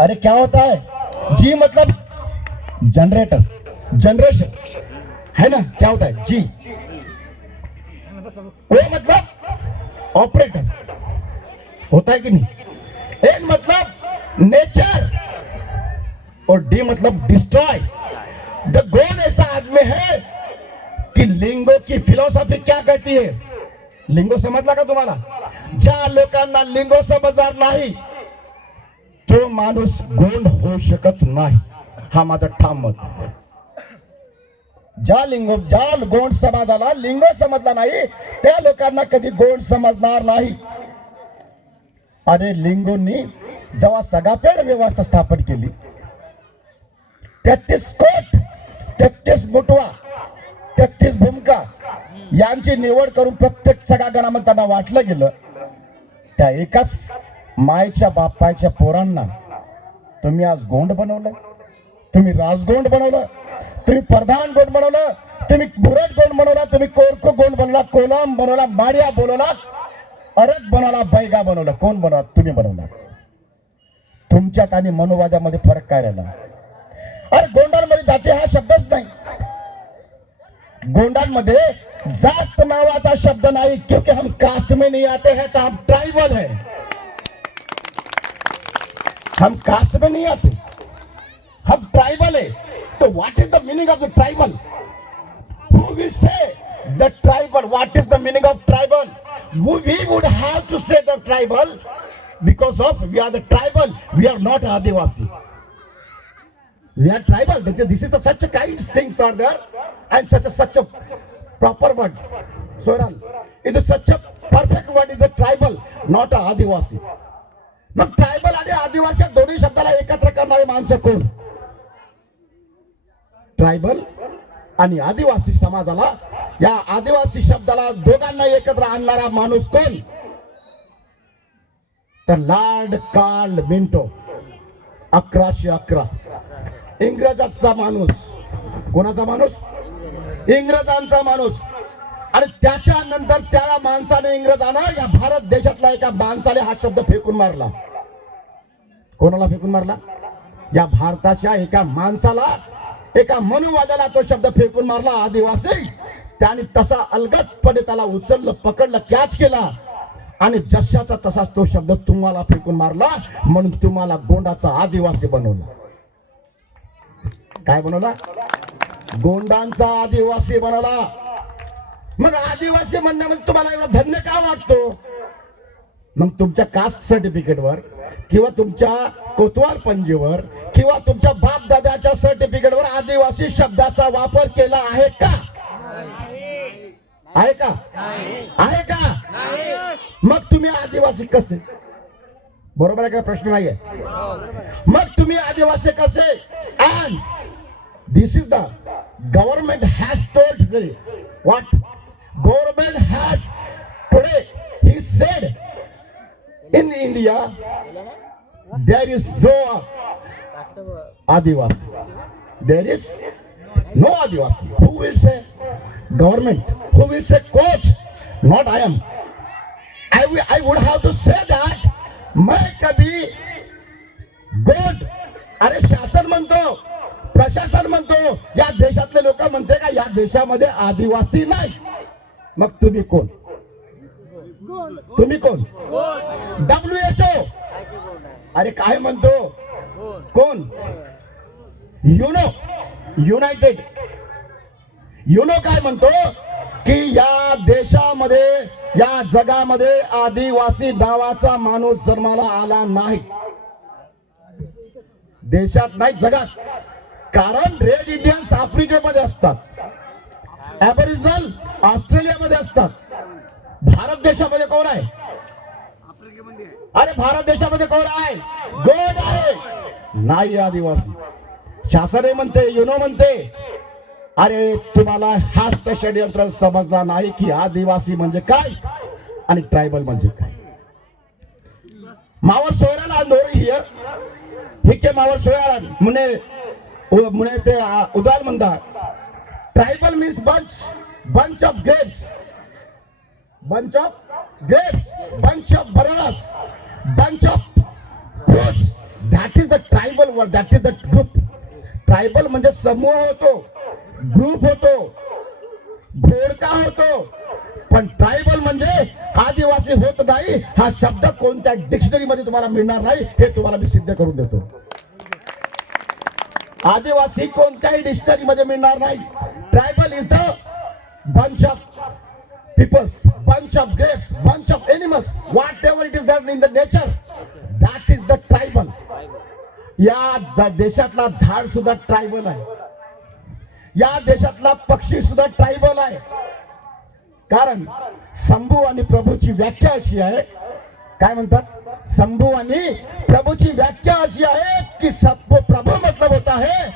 अरे क्या होता है? जी मतलब जनरेटर जनरेशन है ना? क्या होता है? जी ओ मतलब ऑपरेटर होता है कि नहीं? एन मतलब नेचर और डी मतलब डिस्ट्रॉय द गोन ऐसा आदमी है कि लिंगो की फिलॉसॉफी क्या कहती है? लिंगो समजला का तुम्हाला ज्या लोकांना लिंगो समजणार नाही तो माणूस गोंड होऊ शकत नाही. हा माझा ठाम मत ज्या लिंग ज्या गोंड समाजाला लिंग समजला नाही त्या लोकांना कधी गोंड समजणार नाही. अरे लिंगोंनी जेव्हा सगापेड व्यवस्था स्थापन केली तेहतीस कोट तेहतीस मुटवा तेहतीस भूमिका यांची निवड करून प्रत्येक सगागणामध्ये त्यांना वाटलं गेलं त्या एकाच मायच्या बाप्पाच्या पोरांना तुम्ही आज गोंड बनवलं. तुम्ही राजगोंड बनवलं. तुम्ही प्रधान गोंड बनवलं. तुम्ही बुरट गोंड बनवला. तुम्ही कोरको गोंड बनवला. कोलम बनवला. माडिया बनवला. अरग बनवला. बैगा बनवला. कोण बनवला? तुम्ही बनवला. तुमच्यात आणि मनोवादामध्ये फरक काय राहिला? अरे गोंडांमध्ये जाती हा शब्दच नाही. गोंडांमध्ये जात नावाचा शब्द नाही. क्योंकि हम कास्ट में नहीं आते हैं तो हम ट्राइबल है. हम कास्ट में नहीं आते हम ट्राइबल है तो what is the meaning of the tribal who will say the tribal what is the meaning of tribal we would have to say the tribal because of we are the tribal we are not adivasi we are tribal this is, the, such a kind things are there and such a such a proper word Soral it is such a perfect word is a tribal not a adivasi मग tribal आणि आदिवासी दोन्ही शब्दाला एकत्र करणारे माणसं कोण? Tribal आणि आदिवासी समाजाला. या आदिवासी शब्दाला दोघांना एकत्र आणणारा माणूस कोण? तर लाड काल मिंटो. अकराशे अकरा. इंग्रजांचा माणूस. कोणाचा माणूस? इंग्रजांचा माणूस. आणि त्याच्यानंतर त्या माणसाने इंग्रजांना या भारत देशातल्या एका माणसाने हा शब्द फेकून मारला. कोणाला फेकून मारला? या भारताच्या एका माणसाला एका मनुवादाला तो शब्द फेकून मारला आदिवासी. त्याने तसा अलगदपणे त्याला उचललं पकडलं कॅच केला. आणि जशाचा तसाच तो शब्द तुम्हाला फेकून मारला म्हणून तुम्हाला गोंडाचा आदिवासी बनवला. काय बनवला? गोंडांचा आदिवासी बनवला. मग आदिवासी म्हणण्यामध्ये तुम्हाला एवढा धन्य का वाटतो? मग तुमच्या कास्ट सर्टिफिकेटवर किंवा तुमच्या कोतवाल पंजीवर किंवा तुमच्या बाप दादाच्या सर्टिफिकेटवर आदिवासी शब्दाचा वापर केला आहे का? आहे का? आहे का? मग तुम्ही आदिवासी कसे? बरोबर आहे का? प्रश्न नाहीये. मग तुम्ही आदिवासी कसे? And this is the government has told what government has today he said in India, there is no Adivasi. There is no Adivasi. Who will say government? Who will say coach? Not I am. I, will- I would have to say that मैं कभी गोड अरे शासन म्हणतो प्रशासन म्हणतो या देशातले लोक म्हणते का या देशामध्ये आदिवासी नाही मग तुम्ही कोण तुम्ही कोण डब्ल्यू एच ओ अरे काय म्हणतो? कोण? Uno United. युनो काय म्हणतो? की या देशामध्ये या जगामध्ये आदिवासी नावाचा माणूस जन्माला आला नाही. देशात नाही जगात. कारण रेड इंडियन्स आफ्रिकेमध्ये असतात. ऍबरिजनल ऑस्ट्रेलियामध्ये असतात. भारत देशामध्ये कोण आहे? अरे भारत देशामध्ये कोण आहे? गोंड आहे. नाही आदिवासी. शासनही म्हणते युनो म्हणते अरे तुम्हाला हास्त षडयंत्र समजला नाही की आदिवासी म्हणजे काय आणि ट्रायबल म्हणजे काय. मावर सोयराला नोरी हियर. हिके मावर सोयराला म्हणे म्हणे ते उदार उदाल म्हणतात. Tribal means bunch bunch of grapes bunch of grapes bunch of berries bunch of fruits, That is the tribal word. That is the group tribal म्हणजे समूह होतो ग्रुप होतो घोडका होतो. पण ट्रायबल म्हणजे आदिवासी होत नाही. हा शब्द कोणत्या डिक्शनरी मध्ये तुम्हाला मिळणार नाही हे तुम्हाला मी सिद्ध करून देतो. आदिवासी कोणत्याही डिक्शनरी मध्ये मिळणार नाही. Tribal is the bunch of peoples, bunch of grapes, bunch of animals, whatever it is that in the nature, that is the tribal. या देशातला झाड सुद्धा ट्रायबल आहे. या देशातला पक्षी सुद्धा ट्रायबल आहे. कारण शंभू आणि प्रभूची व्याख्या अशी आहे. काय म्हणतात? शंभू आणि प्रभूची व्याख्या अशी आहे की सब प्रभू मतलब होता है.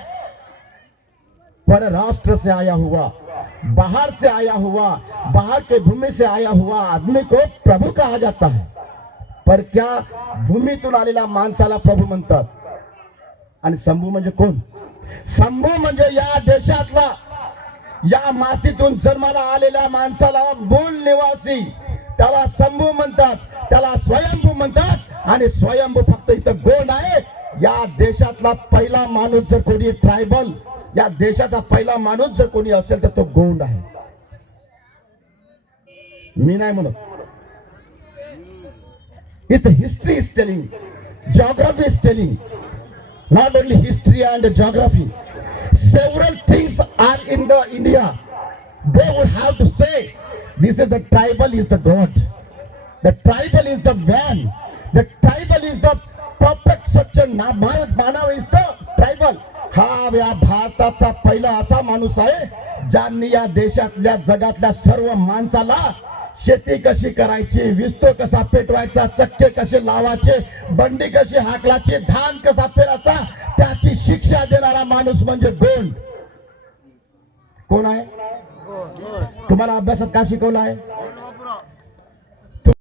परराष्ट्र से आया हुआ. बाहर से आया हुआ बाहर के भूमि से आया हुआ आदमी को प्रभू कहा जाता है। पर क्या भूमीतून आलेल्या माणसाला प्रभू म्हणतात आणि शंभू म्हणजे कोण? शंभू म्हणजे या देशातला या मातीतून जन्माला आलेल्या माणसाला मूल निवासी. त्याला शंभू म्हणतात त्याला स्वयंभू म्हणतात आणि स्वयंभू फक्त इथं गोंड आहे. या देशातला पहिला माणूस जर कोणी ट्रायबल या देशाचा जर कोणी तो गोंड आहे. मी नाही म्हणत. It's history is telling geography is telling not only history and geography several things are in the India they would have to say this is the tribal is the god the tribal is the man the tribal is the perfect सच्च मानव is the tribal हा या भारताचा पहिला असा माणूस आहे ज्यांनी या देशातल्या जगातल्या सर्व माणसाला शेती कशी करायची विस्तो कसा पेटवायचा चक्के कसे लावायचे बंडी कशी हाकलाची धान कसा पेरायचा त्याची शिक्षा देणारा माणूस म्हणजे गोंड. कोण आहे? तुम्हाला अभ्यासात का शिकवलं आहे?